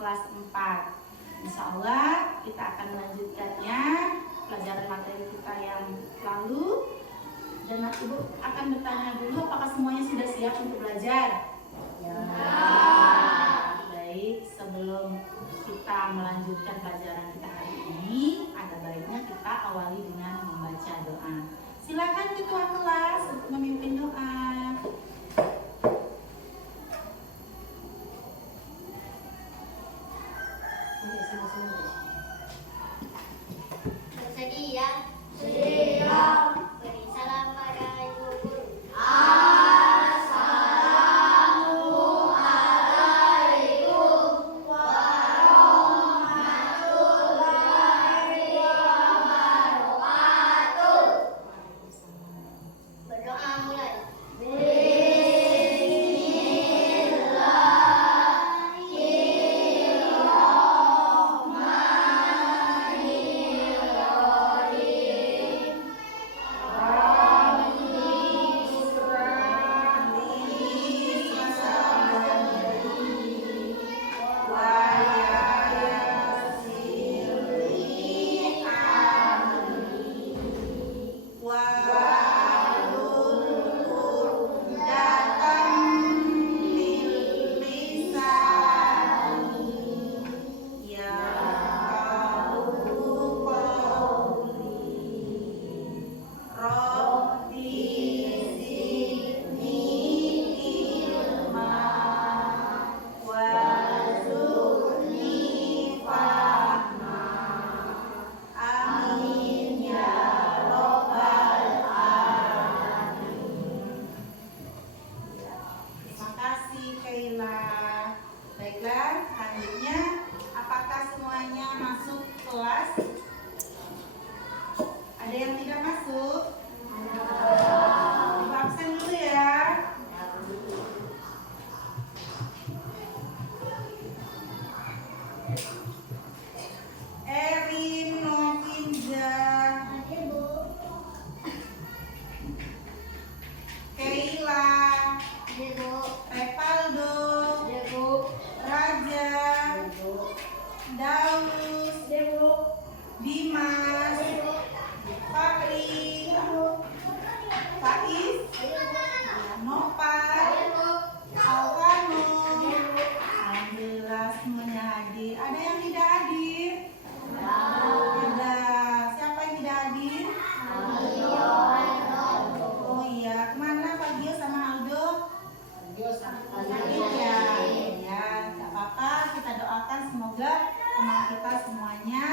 kelas 4. Insya Allah kita akan melanjutkannya pelajaran materi kita yang lalu. Dan Ibu akan bertanya dulu, apakah semuanya sudah siap untuk belajar? Ya. Baik, sebelum kita melanjutkan pelajaran kita hari ini, ada baiknya kita awali dengan membaca doa. Silakan ketua kelas untuk memimpin doa. Bersedia? Siap. Beri salam pada Ibu Guru. Berdoa mulai. Baiklah, selanjutnya apakah semuanya masuk kelas? Ada yang tidak masuk? Ibu absen dulu ya. Erin Novinja, Keila, Repaldo, Raja, Daus, Dimas, Fakri, Faiz, Nopal, Alvano. Alhamdulillah semuanya hadir. Ada yang tidak hadir? Ada. Siapa yang tidak hadir? Oh iya, kemana Pak Gio sama Aldo? Ya, tidak apa-apa. Kita doakan semoga teman kita semuanya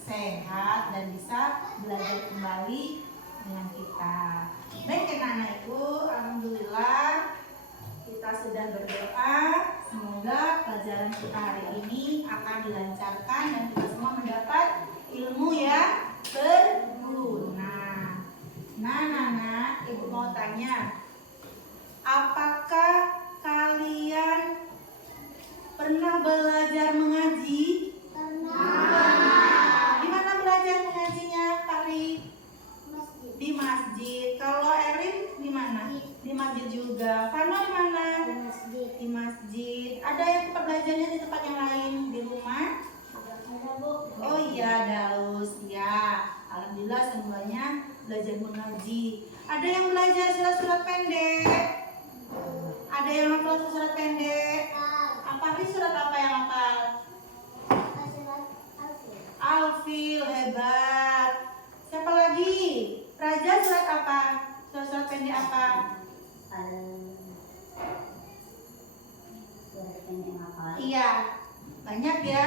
sehat dan bisa belajar kembali dengan kita. Baik anak-anak Ibu, alhamdulillah kita sudah berdoa. Semoga pelajaran kita hari ini akan dilancarkan dan kita semua mendapat ilmu yang berguna. Nah, Ibu mau tanya, apakah kalian pernah belajar mengaji? Di mana belajar mengajinya, Fari? Di masjid. Kalau Erin di mana? Di masjid juga. Fano di mana? Di masjid. Ada yang tempat belajarnya di tempat yang lain? Di rumah? Oh iya, Daus. Ya, alhamdulillah semuanya belajar mengaji. Ada yang belajar surat-surat pendek? Ada yang hafal surat pendek? Apa surat apa yang hafal? Alfil, hebat. Siapa lagi? Raja surat apa? Surat pendek apa? Iya, banyak ya.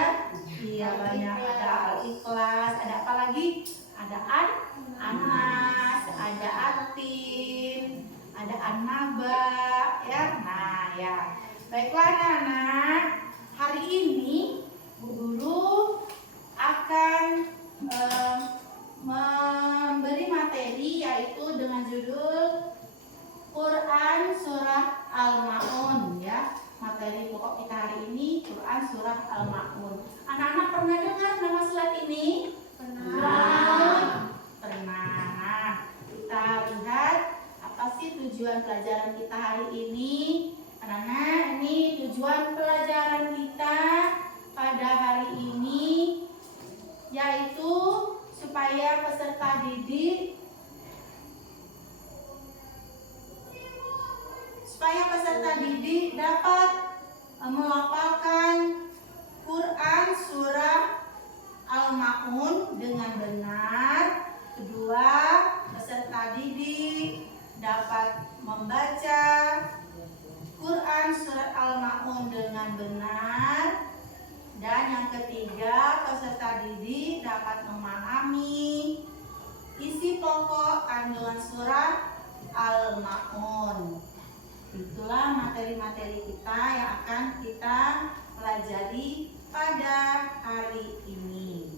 Iya banyak. Ada Al-Ikhlas. Ada apa lagi? Ada Anas, ada Atin, ada An-Naba, ya. Nah, ya. Baiklah anak-anak, hari ini Bu Guru akan memberi materi yaitu dengan judul Quran Surah Al-Ma'un, ya. Materi pokok kita hari ini Quran Surah Al-Ma'un. Anak-anak pernah dengar nama surat ini? Pernah. Nah, kita lihat apa sih tujuan pelajaran kita hari ini. Anak-anak, ini tujuan pelajaran kita didik dapat melafalkan Quran surah Al-Ma'un dengan benar. Kedua, peserta didik dapat membaca Quran surat Al-Ma'un dengan benar. Dan yang ketiga, peserta didik dapat memahami isi pokok kandungan surah Al-Ma'un. Itulah materi-materi kita yang akan kita pelajari pada hari ini.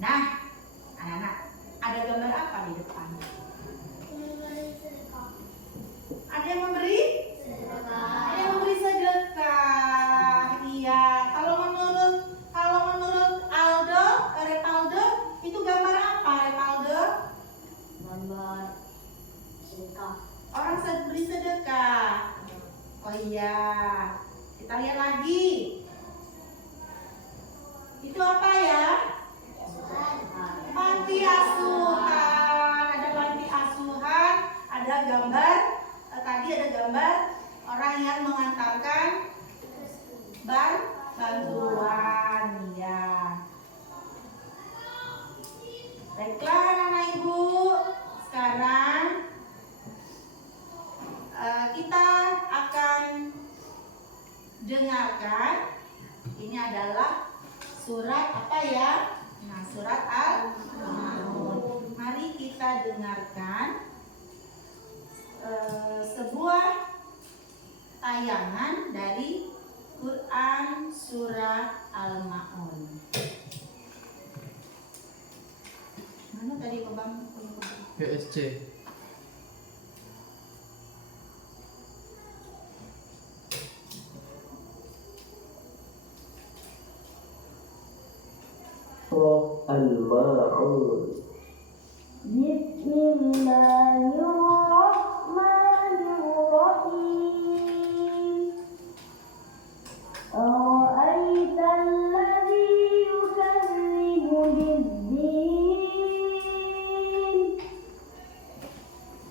Nah, anak-anak, ada gambar apa di depan? Ada yang memberi? Ada yang memberi sedekah. Iya. Kalau menurut Aldo, Repaldo, itu gambar apa, Repaldo? Gambar sedekah. Orang beri sedekah. Oh iya. Kita lihat lagi. Itu apa ya? Panti asuhan. Ada panti asuhan. Ada gambar. Tadi ada gambar orang yang mengantarkan bantuan. Ya. Baiklah anak-anak ibu. Sekarang kita akan dengarkan. Ini adalah surat apa ya? Nah, surat Al-Ma'un. Mari kita dengarkan sebuah tayangan dari Quran surah Al-Ma'un. Mana tadi Bang? PSC. Surah Al-Ma'un. Bismillahirrahmanirrahim. أرأيت الذي يكذب بالدين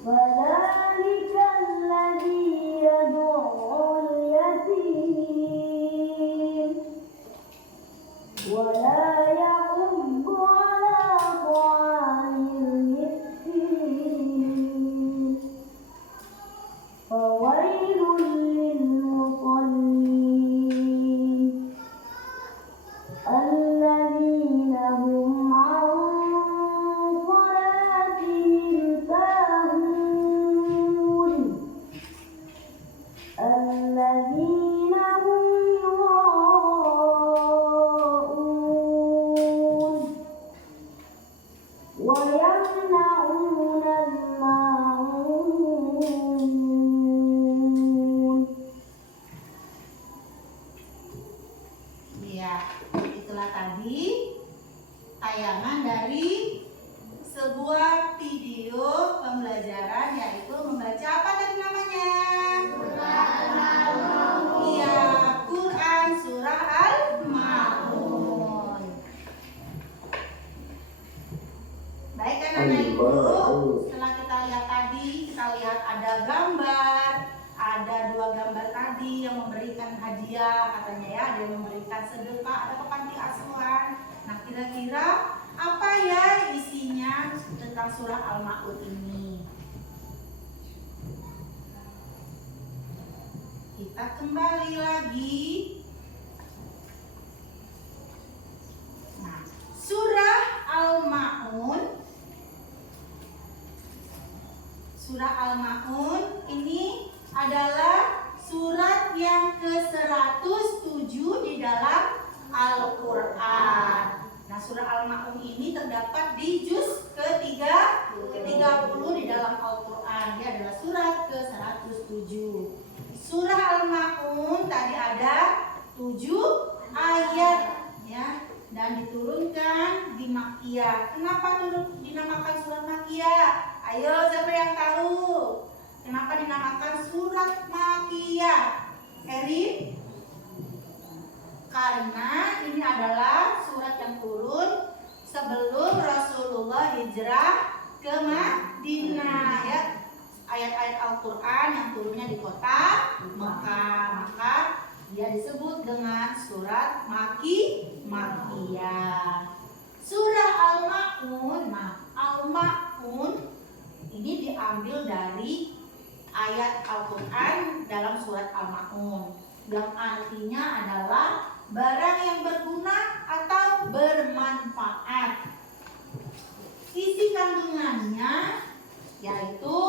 فذلك الذي يدعو اليتيم ولا يحض على طعام المسكين فويل للمصلين الذين هم عن صلاتهم ساهون الذين هم يراءون ويمنعون الماعون. Ya, itulah tadi tayangan dari sebuah video pembelajaran, yaitu membaca apa tadi namanya? Iya, Quran surah Al-Ma'un. Baik anak-anak ibu, setelah kita lihat tadi, kita lihat ada gambar, ada dua gambar tadi yang memberikan hadiah katanya ya, ada yang memberikan sedekah, ada ke panti asuhan. Nah, kira-kira apa ya isinya tentang surah Al-Ma'un ini? Kita kembali lagi. Nah, surah Al-Ma'un, ini adalah surat yang ke-107 di dalam Al-Quran. Nah, surah Al-Ma'un ini terdapat di juz ke-30 di dalam Al-Quran. Dia adalah surat ke-107. Surah Al-Ma'un tadi ada 7 ayat ya, dan diturunkan di Makkiyah. Kenapa dinamakan surat Makkiyah? Ayo, siapa yang tahu? Kenapa dinamakan surat Makkiyah? Erin? Karena ini adalah surat yang turun sebelum Rasulullah hijrah ke Madinah ya. Ayat-ayat Al-Quran yang turunnya di kota Mekah, maka dia disebut dengan surat Makiyah. Surah Al-Ma'un. Nah, Al-Ma'un ini diambil dari ayat Al-Quran dalam surat Al-Ma'un yang artinya adalah barang yang berguna atau bermanfaat. Isi kandungannya yaitu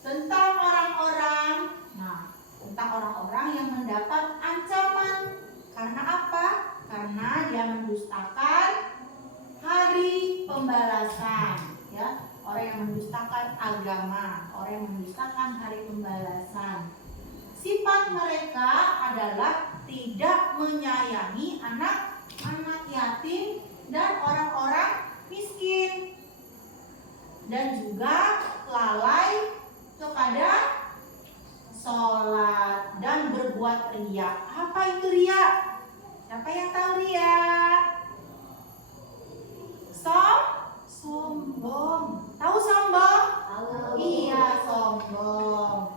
tentang orang-orang yang mendapat ancaman. Karena apa? Karena dia mendustakan hari pembalasan, ya. Orang yang mendustakan agama, orang yang mendustakan hari pembalasan. Sifat mereka adalah tidak menyayangi anak-anak yatim dan orang-orang miskin, dan juga lalai kepada sholat dan berbuat riya. Apa itu riya? Siapa yang tahu riya? Sombong. Tahu sombong? Iya, sombong.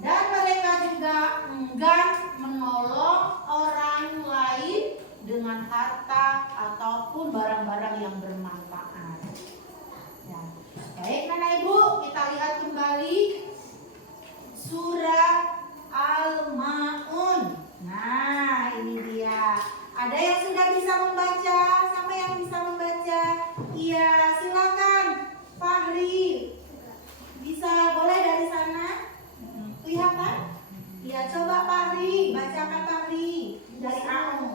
Dan mereka juga enggan menolong orang lain dengan harta ataupun barang-barang yang bermanfaat. Ya. Baik, Nana Ibu, kita lihat kembali surah Al-Ma'un. Nah, ini dia. Ada yang sudah bisa membaca? Siapa yang bisa membaca? Iya, silakan Fahri. Bisa, boleh dari sana? Kelihatan? Iya, coba Fahri, bacakan Fahri dari A'un.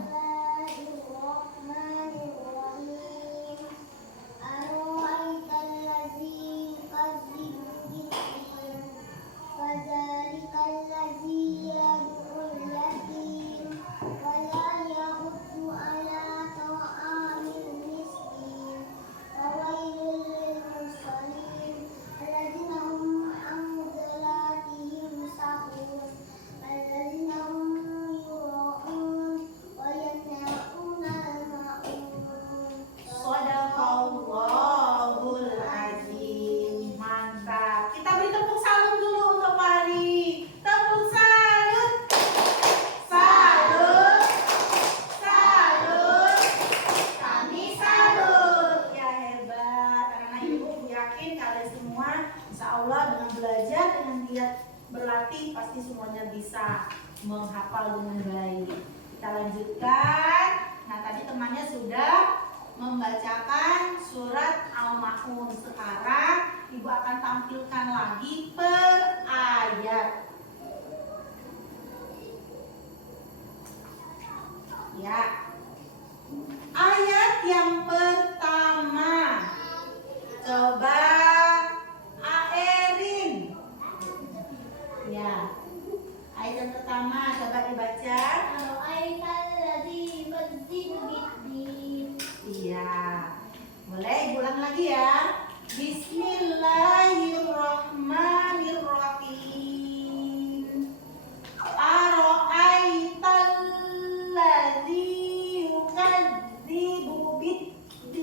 Shadaqallahul azim. Mantap. Kita beri tepuk salut dulu untuk Fahri. Tepuk salut. Salut. Salut. Kami salut. Ya, hebat. Karena Ibu yakin kalian semua insya Allah dengan belajar, dengan giat berlatih pasti semuanya bisa menghafal dengan baik. Kita lanjutkan. Nah, tadi temannya sudah membacakan surat Al-Ma'un. Sekarang Ibu akan tampilkan lagi per ayat. Ya. Ayat yang pertama. Coba Aerin. Ya. Ayat yang pertama coba dibaca. Iya. Boleh ulang lagi ya. Bismillahirrahmanirrahim. Ara'aital ladzi yukadzibu bid-din.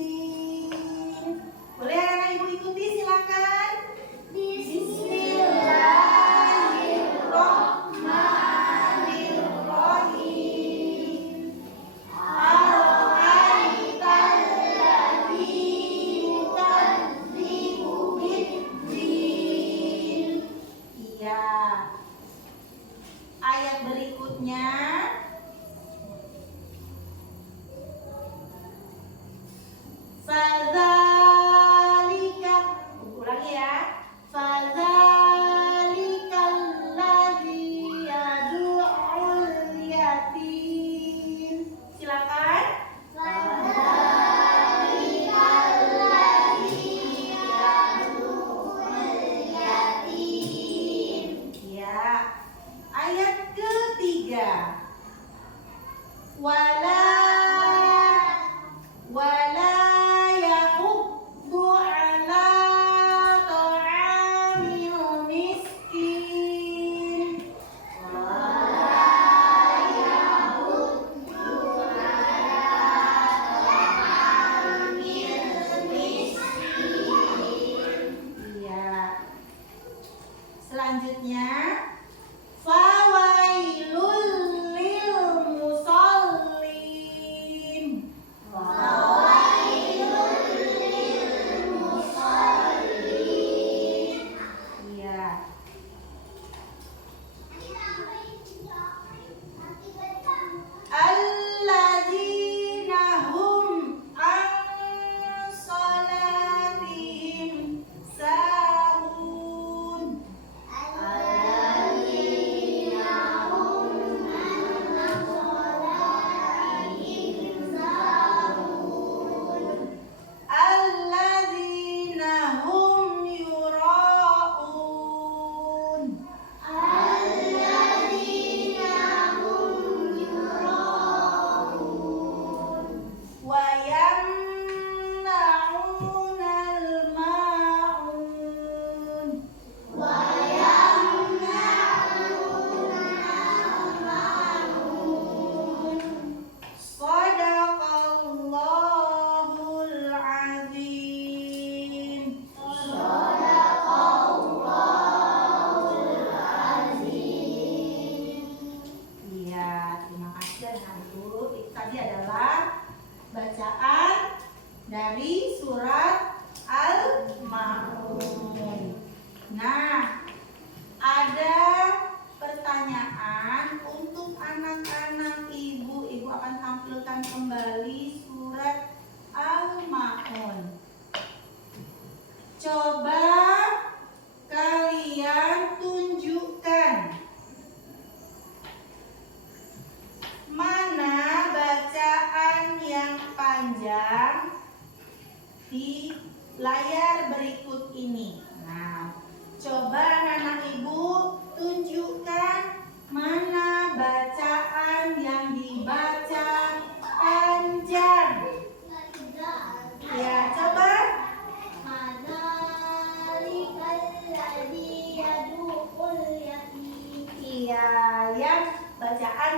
bacaan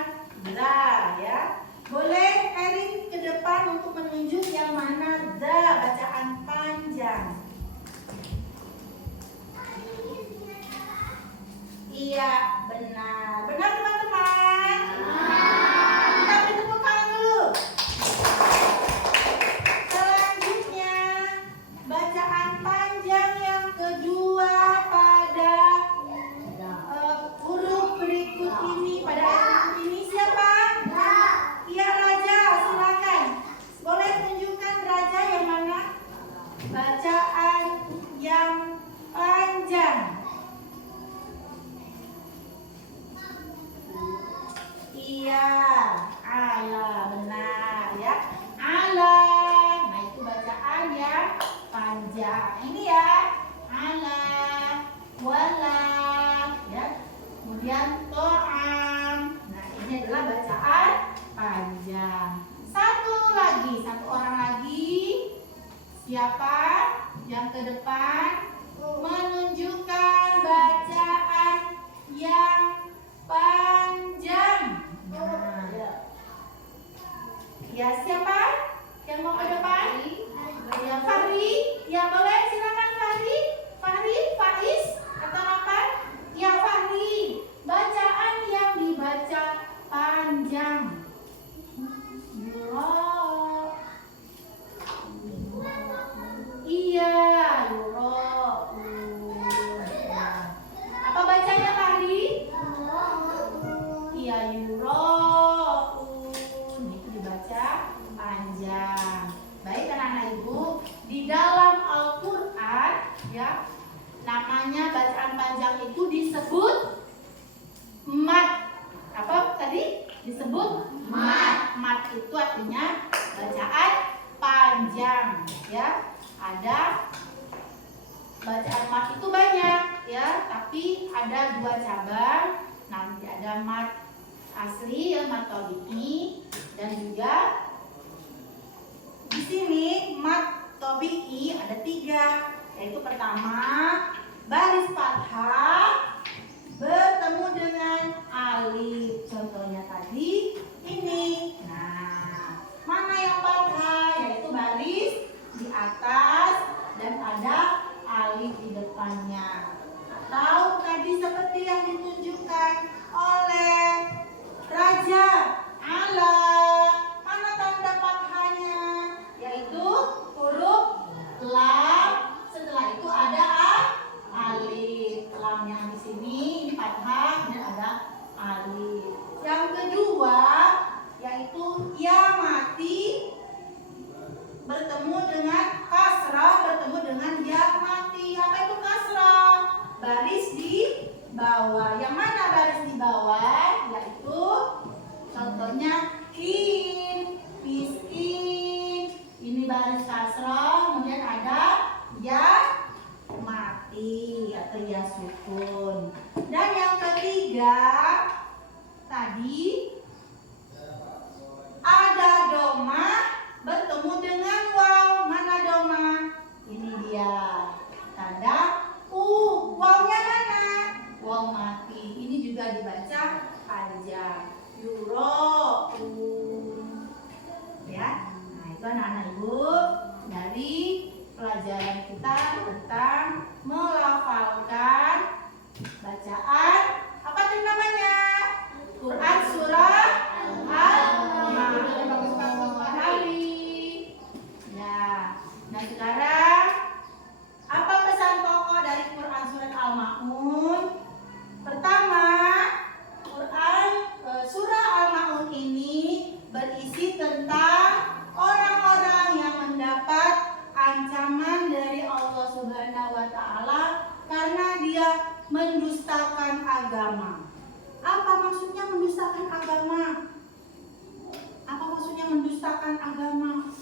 za ya. Boleh Erin ke depan untuk menunjuk yang mana za bacaan panjang. Iya, benar. Benar teman-teman? Kita beri tepuk tangan dulu. Selanjutnya, bacaan panjang yang kedua pada huruf berikut ini, pada ayat berikut ini siapa? Iya, Raja, silakan. Boleh tunjukkan Raja yang mana? Bacaan yang panjang. Iya, ala, benar ya. Ala. Nah, itu bacaan yang panjang. Ini ya. Ala, wala, ya. Kemudian to'am. Nah, ini adalah bacaan panjang. Satu orang lagi. Siapa yang ke depan menunjukkan bacaan yang panjang? Nah, ya siapa yang mau ke depan? Ya Fahri, ya boleh silakan Fahri, Faiz atau apa? Ya Fahri, bacaan yang dibaca panjang. Iya, apa bacanya Fahri? Iya, yuro'un. Itu dibaca panjang. Baik anak-anak ibu, di dalam Al-Quran ya, namanya bacaan panjang itu disebut mat. Apa tadi? Disebut mat. Mat itu artinya bacaan panjang ya. Ada bacaan mat itu banyak ya, tapi ada dua cabang. Nanti ada mat asli ya, mat tabi'i, dan juga di sini mat tabi'i ada tiga, yaitu pertama baris fathah bertemu dengan alif. Contohnya tadi ini. Nah, mana yang fathah? Yaitu baris di atas dan ada alif di depannya. Atau tadi seperti yang ditunjukkan oleh Raja, ala. Mana tanda fathahnya? Yaitu huruf lam. Setelah itu ada alif. Lam yang di sini ini fathah dan ada alif. Yang kedua yaitu ya mati bertemu dengan kasrah, bertemu dengan ya mati. Apa itu kasrah? Baris di bawah. Yang mana baris di bawah? Yaitu contohnya kin, miskin. Ini baris kasrah, kemudian ada ya mati atau ya sukun. Dan yang ketiga tadi ada domah bertemu dengan waw. Mana domah? Ini dia tanda wawnya mana? Waw mati. Ini juga dibaca panjang. Euro ya. Nah, itu anak-anak ibu dari pelajaran kita tentang melafalkan bacaan apa itu namanya? Quran surah Nah, sekarang apa pesan pokok dari Quran surat Al-Ma'un? Pertama, Quran surah Al-Ma'un ini berisi tentang orang-orang yang mendapat ancaman dari Allah Subhanahu wa taala karena dia mendustakan agama. Apa maksudnya mendustakan agama? Apa maksudnya mendustakan agama?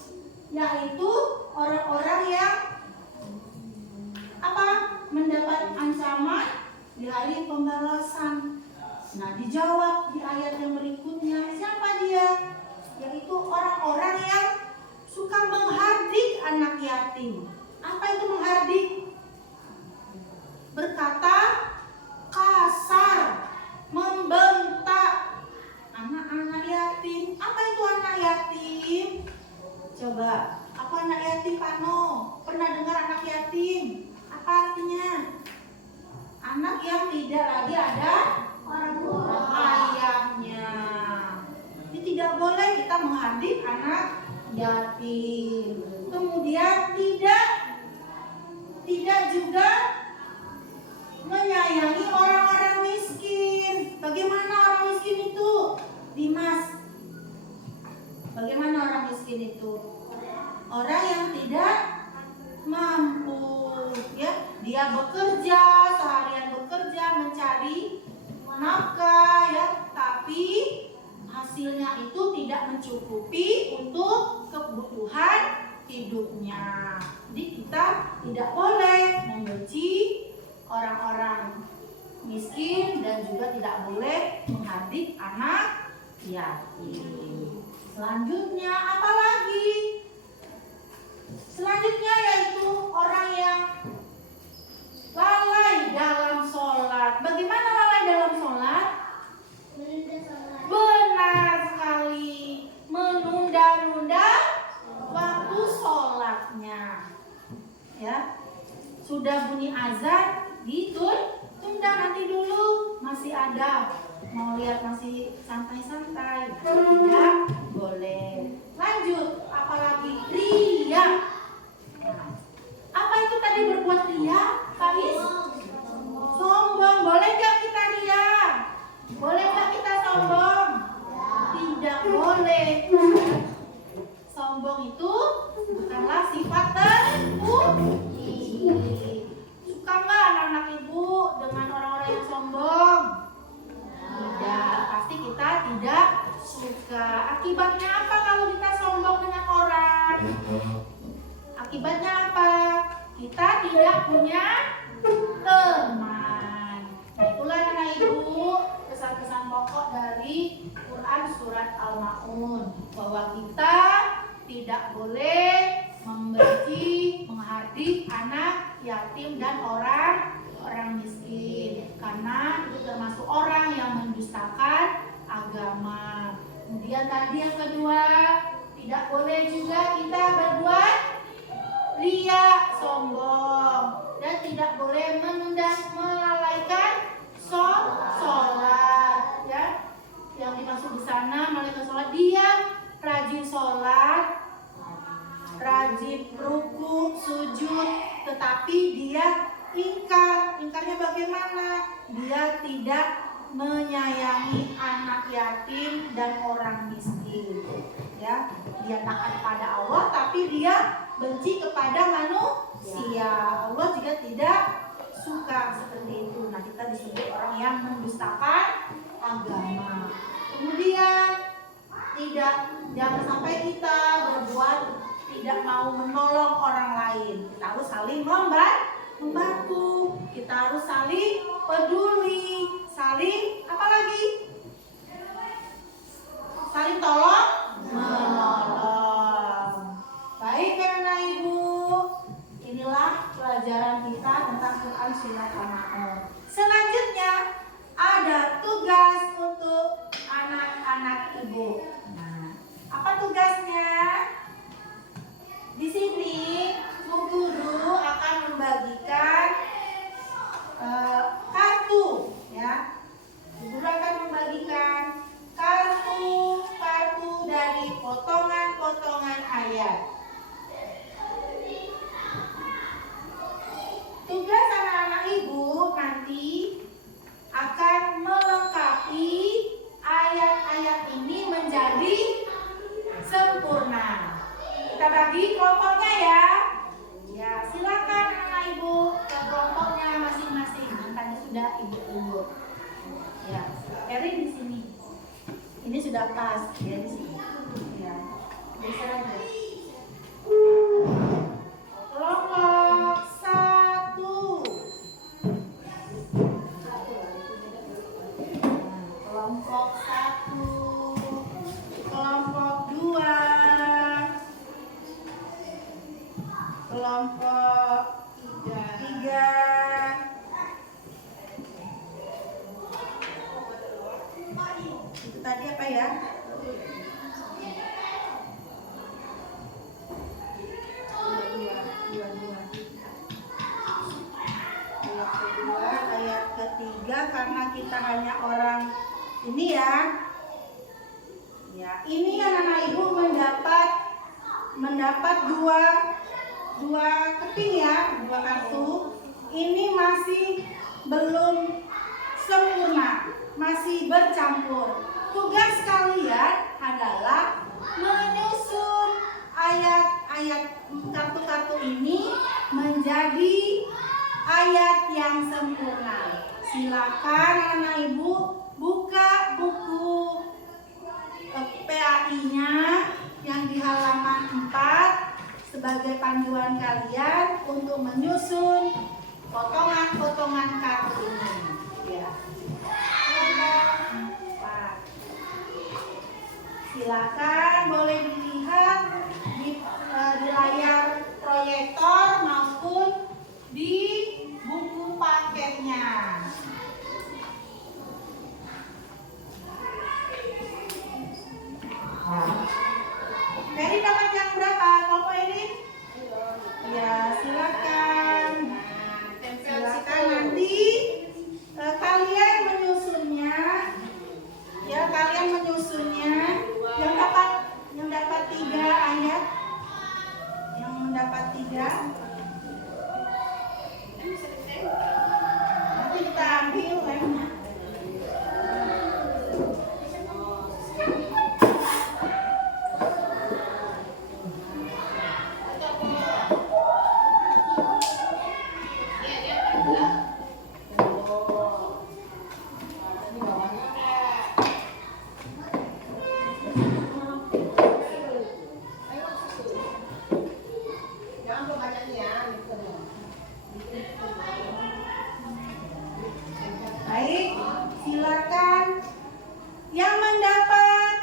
Yaitu orang-orang yang mendapat ancaman di hari pembalasan. Nah, dijawab di ayat yang berikutnya, siapa dia? Yaitu orang-orang yang suka menghardik anak yatim. Apa itu menghardik? Berkata kasar, membentak, tidak lagi ada ayahnya. Jadi tidak boleh kita menghardik anak yatim. Kemudian tidak juga menyayangi orang-orang miskin. Bagaimana orang miskin itu, Dimas? Bagaimana orang miskin itu? Orang yang tidak mampu, ya. Dia bekerja, seharian bekerja mencari nafkah, ya, tapi hasilnya itu tidak mencukupi untuk kebutuhan hidupnya. Jadi kita tidak boleh membenci orang-orang miskin dan juga tidak boleh menghardik anak yatim. Selanjutnya apa lagi? Selanjutnya yaitu orang yang lalai dalam sholat. Bagaimana lalai dalam sholat? Benar sekali, menunda-nunda waktu sholatnya. Ya, sudah bunyi azan, tunda nanti dulu, masih ada. Mau lihat masih santai-santai, tidak boleh. Lanjut, apalagi ria. Apa itu tadi berbuat ria, Pak Is? Sombong. Boleh nggak kita ria? Boleh nggak kita sombong? Tidak boleh. Sombong itu bukanlah sifat terpuji. Suka nggak anak-anak ibu dengan orang-orang yang sombong? Tidak, pasti kita tidak suka. Akibatnya apa kalau kita sombong dengan orang? Akibatnya apa? Kita tidak punya teman. Nah, itulah anak ibu pesan-pesan pokok dari Quran surat Al-Ma'un, bahwa kita tidak boleh membenci, menghardik anak yatim dan orang miskin, karena itu termasuk orang yang mendustakan agama. Kemudian tadi yang kedua, tidak boleh juga kita berbuat ria, sombong, dan tidak boleh melalaikan sholat. Ya, yang dimaksud di sana melalaikan sholat, dia rajin sholat, rajin ruku, sujud, tetapi dia ingkarnya bagaimana? Dia tidak menyayangi anak yatim dan orang miskin. Ya, dia taat pada Allah, tapi dia benci kepada manusia. Allah juga tidak suka seperti itu. Nah, kita disebut orang yang mendustakan agama. Kemudian jangan sampai kita berbuat tidak mau menolong orang lain. Kita harus saling membantu. Kita harus saling peduli, saling apa lagi? Saling tolong menolong. Baik karena ibu, inilah pelajaran kita tentang Quran surat Al-Ma'un. Selanjutnya ada tugas untuk anak-anak ibu. Nah, apa tugasnya? Di sini Bu Guru akan membagikan kartu, ya. Bu Guru akan membagikan kartu dari potongan-potongan ayat. Tugas anak-anak ibu nanti akan melengkapi ayat-ayat ini menjadi sempurna. Kita bagi kelompoknya ya. Ya, silakan anak ibu ke kelompoknya masing-masing. Tadi sudah ibu tunggu. Ya, Erin di sini. Ini sudah pas ya di sini. Ya, geser aja. Kelompok 1. Kelompok 1. Kelompok 2. Kelompok 3. Itu tadi apa ya? Ayat ketiga ya, karena kita hanya orang ini ya. Ya, ini anak-anak ibu mendapat dua keping ya, dua kartu. Ini masih belum sempurna, masih bercampur. Tugas kalian adalah menyusun ayat-ayat kartu-kartu ini menjadi ayat yang sempurna. Silakan anak ibu buka buku PAI-nya yang di halaman 4 sebagai panduan kalian untuk menyusun potongan-potongan kartu ini. Ya. Silakan boleh dilihat di layar proyektor maupun di buku paketnya. Jadi dapat yang berapa? Kelompok ini? Ya, silakan. Silakan nanti kalian menyusunnya. Ya, kalian menyusunnya. Yang dapat 3 ayat. Yang mendapat 3. Nanti kita ambil lemnya. Baik, silakan yang mendapat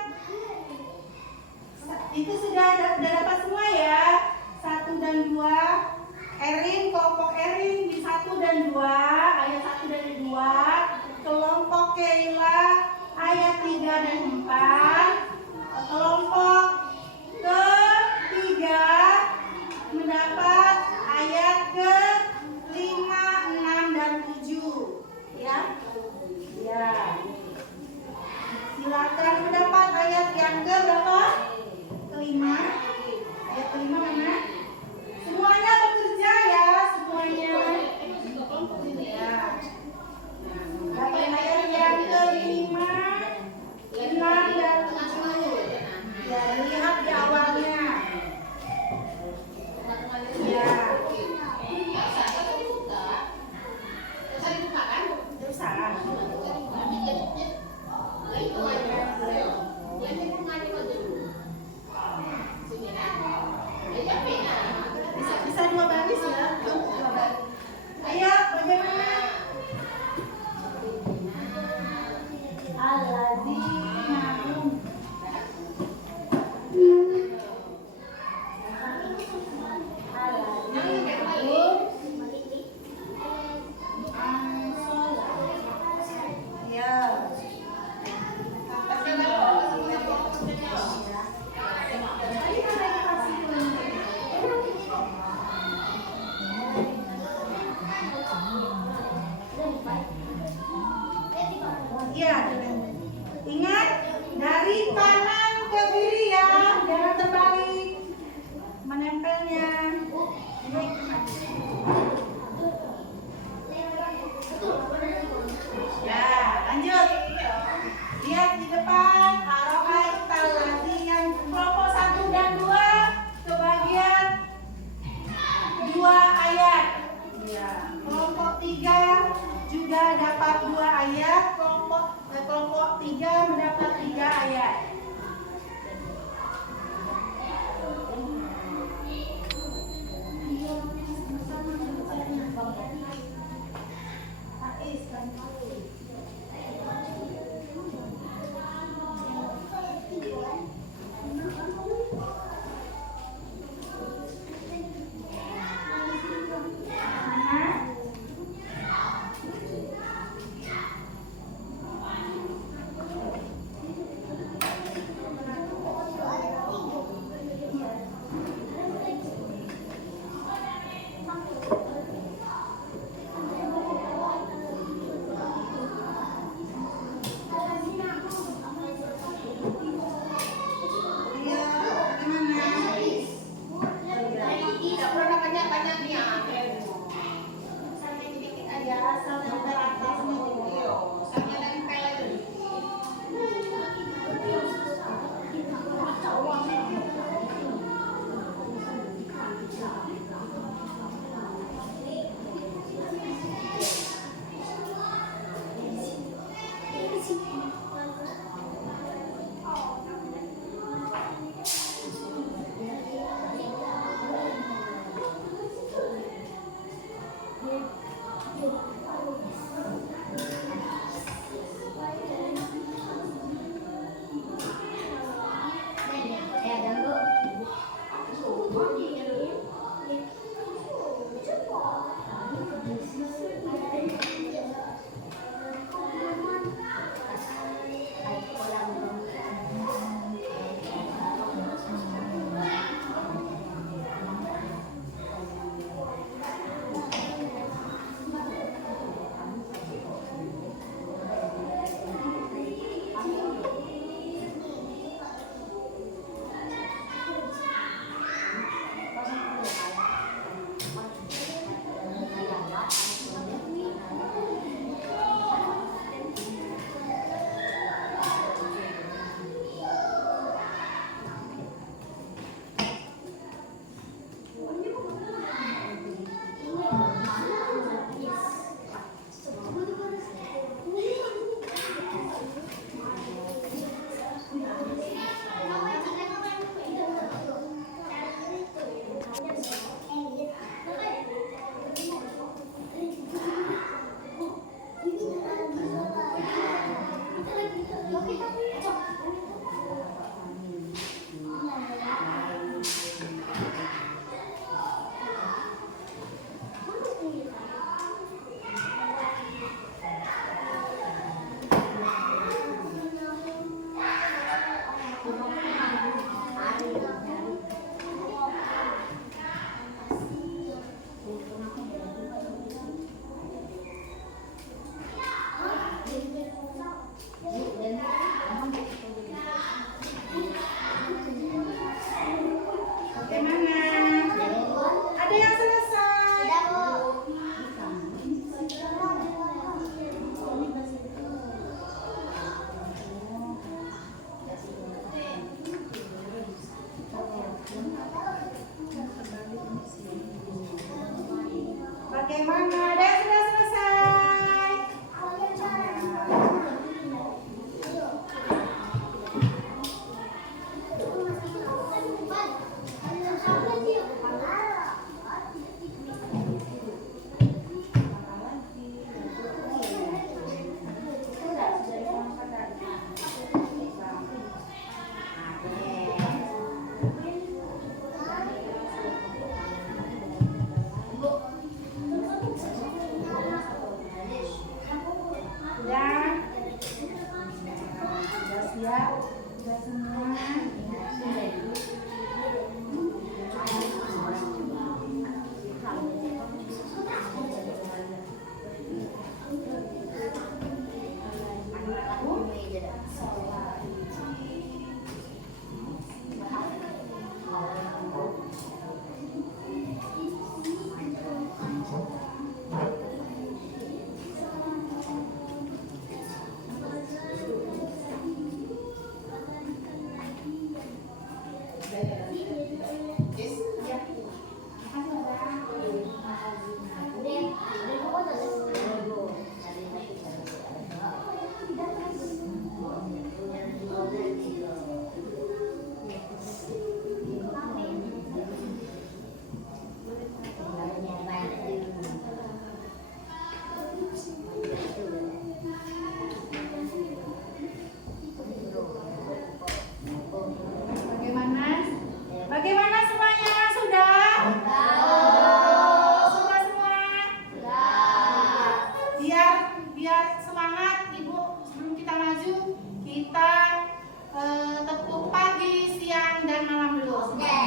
itu sudah dapat semua ya, 1 dan 2. Erin, kelompok Erin di 1 dan 2, ayat 1 dan 2. Kelompok Keila ayat 3 dan 4. Kelompok ketiga mendapat ayat ke 5, 6 dan 7. Ya. Ya. Silakan mendapat ayat yang ke berapa? Kelima. Ayat kelima mana? Semuanya bekerja ya, semuanya. Ya. Dapat ayat yang kelima, 6 dan 7. Ya, lihat di awalnya. Ya. Bisa 2 baris ya. Ayo, bagaimana? Alladzina hum Ya, ingat dari kanan ke kiri ya, jangan terbalik menempelnya. Ya, lanjut. Lihat di depan, Aro'aital ladzi yang kelompok 1 dan 2 kebagian 2 ayat. Ya, kelompok 3 juga dapat 2 ayat. Kelompok 3 mendapat 3 ayat. ya, asal nempel atasnya gitu. Sampai nempel aja. Bagaimana? Ada yang sudah selesai? Sudah siap? Sudah semua? Bagaimana semuanya? Sudah? Sudah semua? Biar semangat Ibu, sebelum kita maju, kita tepuk pagi, siang, dan malam dulu. Oke,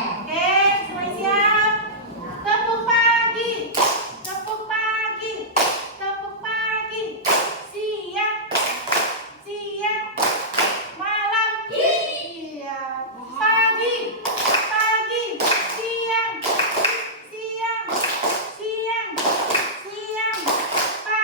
semuanya siap? Tepuk pagi, tepuk pagi, tepuk pagi, siang, siang, malam, iya, pagi, pagi, siang, siang, siang, siang, pagi.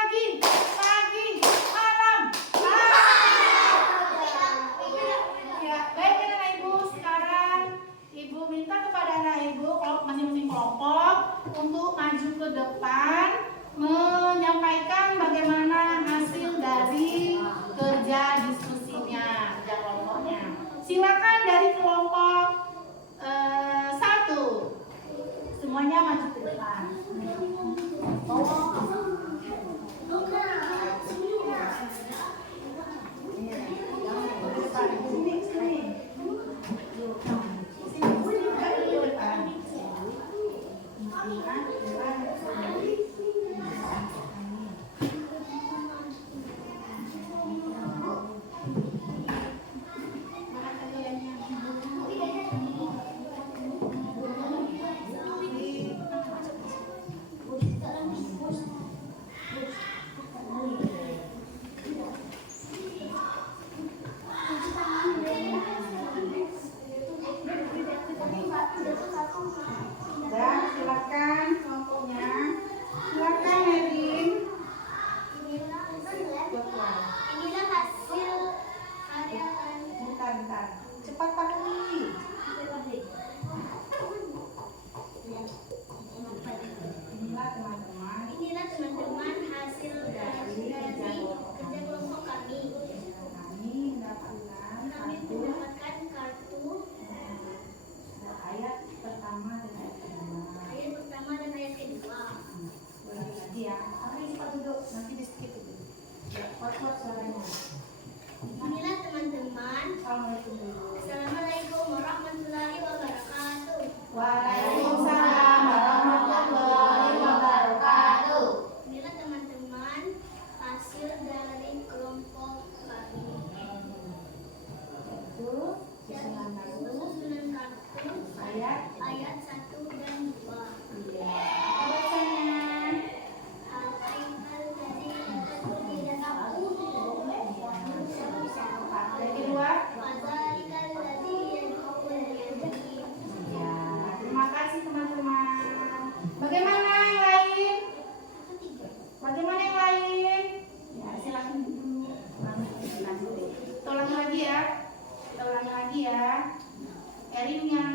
Erin yang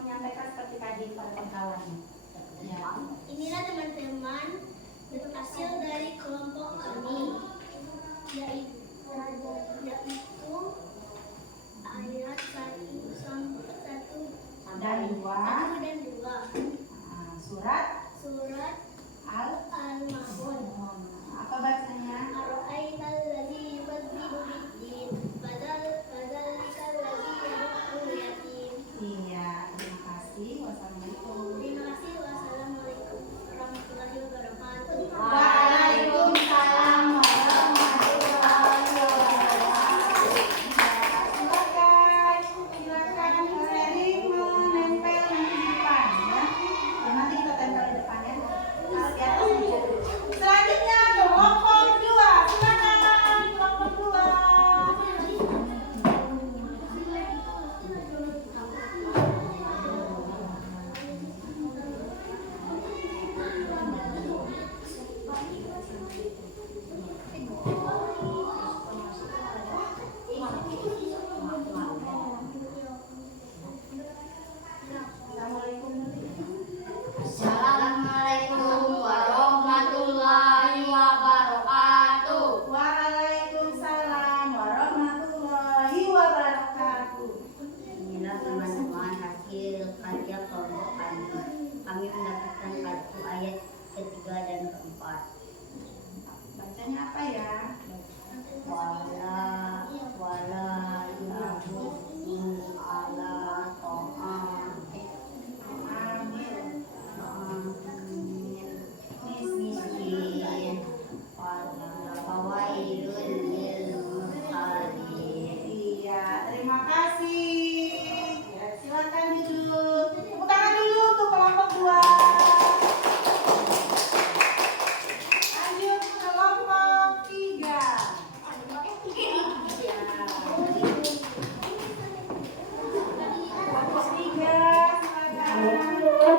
menyampaikan seperti tadi pada kawan. Ya. Inilah teman-teman hasil dari kelompok kami, yaitu ayat 1 sampai 1 Dan 2. dan 2 Surat Al-Maun. Apa bacanya? Ara'aital ladzi yukadzibu bid-din fadzalika alladzi yad'ul yatim. Iya, terima kasih. Wassalamualaikum. Terima kasih. Wassalamualaikum warahmatullahi wabarakatuh. Waalaikumsalam warahmatullahi wabarakatuh. Silakan Erin menempel di depan ya. Nanti kita tempel di depan ya. Taruh di atas meja dulu. Selanjutnya kelompok 2. Silakan kelompok 2. Assalamualaikum warahmatullahi wabarakatuh. Waalaikumsalam warahmatullahi wabarakatuh. Inilah teman-teman hasil karya kelompok kami. Kami mendapatkan kartu ayat ketiga dan keempat. Bacanya apa ya? Wala yabudu ala to'am miskin fawailul lil musallin. Iya, terima kasih. Ya, silakan duduk. Tepuk tangan dulu untuk kelompok 2. Lanjut kelompok 3. Kelompok 3, silakan.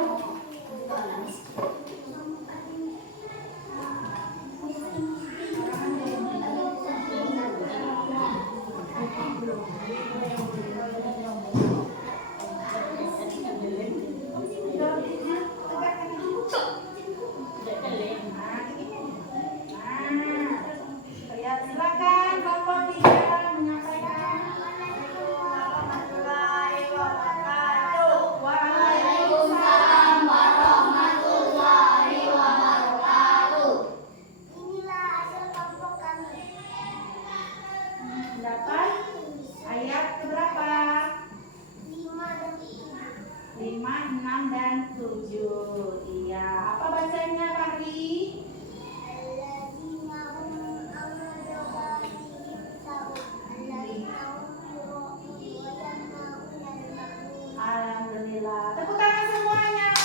Silakan kelompok 3 menyampaikan. Waalaikumsalam warahmatullahi wabarakatuh. Inilah hasil kelompok kami. Dapat ayat keberapa? 5 dan 5, 6, dan 7. Iya, apa bacanya Fahri? Alladzina hum amradotihim sa'ud. Alladzina hum yura'un wa yanhauna 'anil ma'ruf. Alhamdulillah. Tepuk tangan semuanya.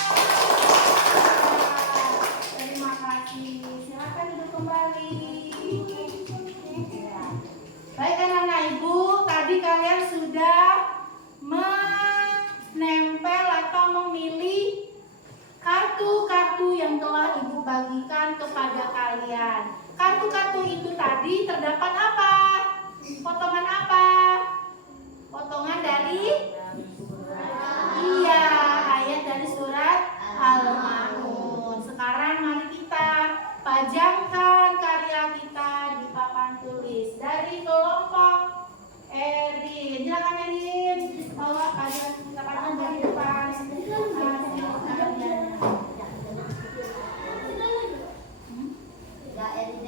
Terima kasih. Silakan duduk kembali. Ya. Baik anak-anak ibu, tadi kalian sudah menempel atau memilih kartu-kartu yang telah ibu bagikan kepada kalian. Kartu-kartu itu tadi terdapat apa? Potongan apa? Potongan dari? Iya, ayat dari surat Al-Maun. Sekarang mari kita pajangkan karya kita di papan tulis dari kelompok Erin. Silakan Erin, bawa karya kita pajang dari depan. Hasil karyanya. Ya Erin.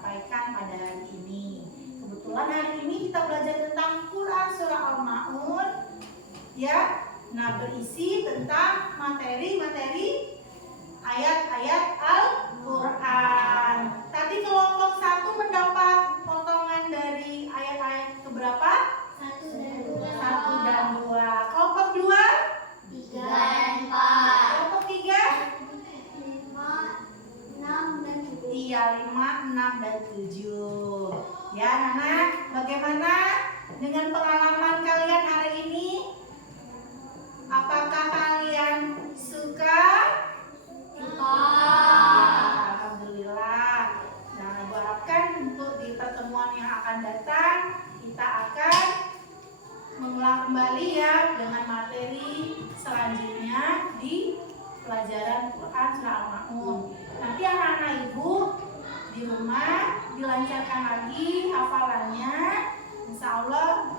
sampaikan pada hari ini. Kebetulan hari ini kita belajar tentang Quran surah Al-Ma'un, ya. Nah, berisi tentang materi-materi ayat-ayat Al-Quran. Tadi kelompok 1 mendapat potongan dari ayat-ayat keberapa? 1 dan 2. Kelompok 2? 3 dan 4. Kelompok 3? 5, 6 dan 7. Iya, 5, 6, dan 7. Ya, anak-anak, bagaimana dengan pengalaman kalian hari ini? Apakah kalian suka? Alhamdulillah. Nah, Ibu harapkan untuk di pertemuan yang akan datang kita akan mengulang kembali ya dengan materi selanjutnya di pelajaran Quran surah Al-Ma'un. Nanti anak-anak Ibu di rumah dilancarkan lagi hafalannya. Insya Allah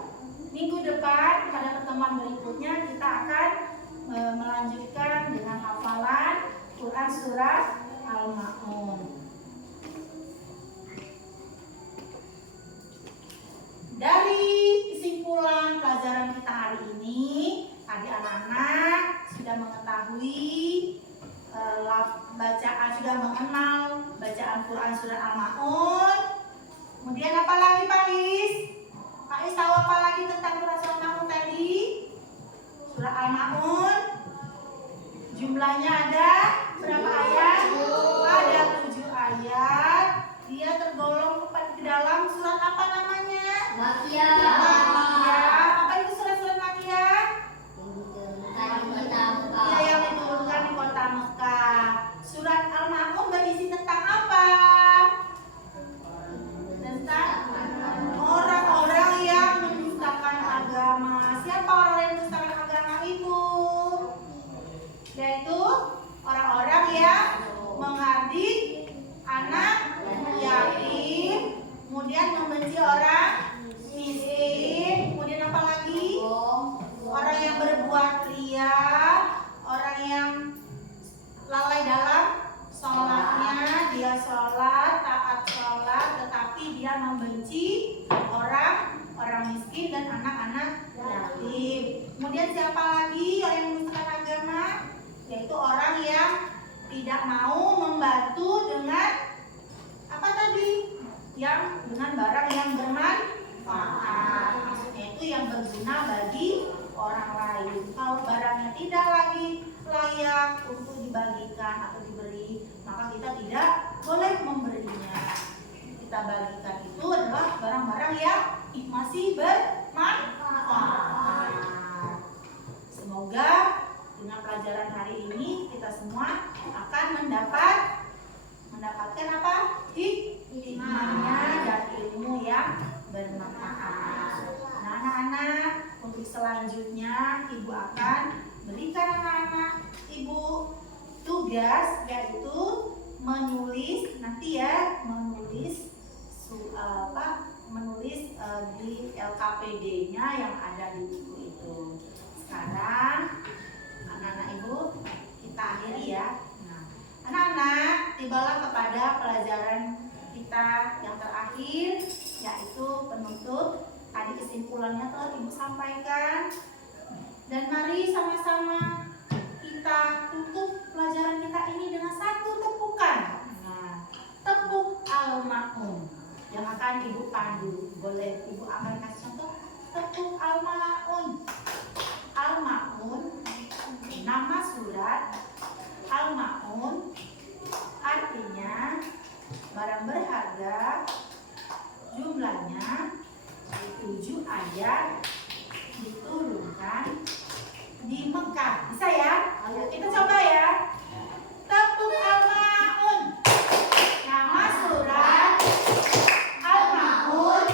minggu depan pada pertemuan berikutnya kita akan melanjutkan dengan hafalan Quran surah Al-Ma'un. Dari kesimpulan pelajaran kita hari ini, tadi anak-anak sudah mengetahui bacaan, sudah mengenal bacaan Quran surah Al-Ma'un. Kemudian apa lagi Pak Is? Pak Is tahu apa lagi tentang Quran surah Al-Ma'un tadi? Surah Al-Ma'un jumlahnya ada berapa ayat? Ada 7 ayat. Dia tergolong ke dalam surat apa namanya? Makiyah. Makiyah. Apa itu surat-surat Makiyah? Ya, yang diturunkan di kota Mekah. Surat Al-Ma'un berisi tentang apa? Tentang orang-orang yang mendustakan agama. Siapa orang yang mendustakan agama itu? Yaitu orang-orang yang menghardik anak yatim, kemudian membenci orang miskin, kemudian apa lagi? Orang yang berbuat ria, orang yang lalai dalam sholatnya, dia sholat, taat sholat, tetapi dia membenci orang miskin dan anak-anak yatim. Kemudian siapa lagi orang yang mendustakan agama? Yaitu orang yang tidak mau membantu dengan apa tadi? Yang dengan barang yang bermanfaat. Maksudnya itu yang berguna bagi orang lain. Kalau barangnya tidak lagi layak untuk dibagikan atau diberi, maka kita tidak boleh memberinya. Kita bagikan itu adalah barang-barang yang masih bermanfaat. Semoga dengan pelajaran hari ini kita semua akan mendapatkan apa? Hikmahnya dan ilmu yang bermanfaat. Nah, anak-anak, untuk selanjutnya Ibu akan berikan anak-anak Ibu tugas, yaitu menulis nanti ya, menulis di LKPD-nya yang ada di buku itu. Sekarang anak-anak Ibu kita akhiri ya. Nah, anak-anak, tibalah kepada pelajaran kita yang terakhir, yaitu penutup. Tadi kesimpulannya telah Ibu sampaikan. Dan mari sama-sama kita tutup pelajaran kita ini dengan satu tepukan. Nah, tepuk Al-Ma'un yang akan Ibu pandu. Boleh Ibu akan kasih contoh? Tepuk Al-Ma'un. Al-Ma'un, nama surat Al-Ma'un artinya barang berharga, jumlahnya 7 ayat, diturunkan di Mekah. Bisa ya? Ayo kita coba ya. Tepuk Al-Ma'un. Nama surat Al-Ma'un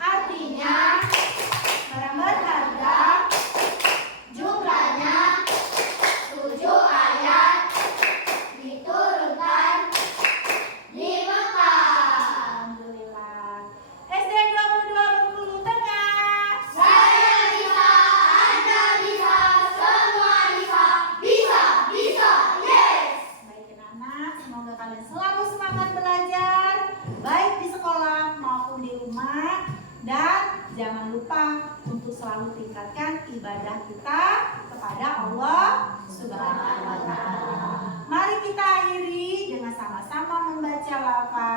artinya barang berharga, meningkatkan ibadah kita kepada Allah Subhanahu wa Ta'ala. Mari kita akhiri dengan sama-sama membaca lafaz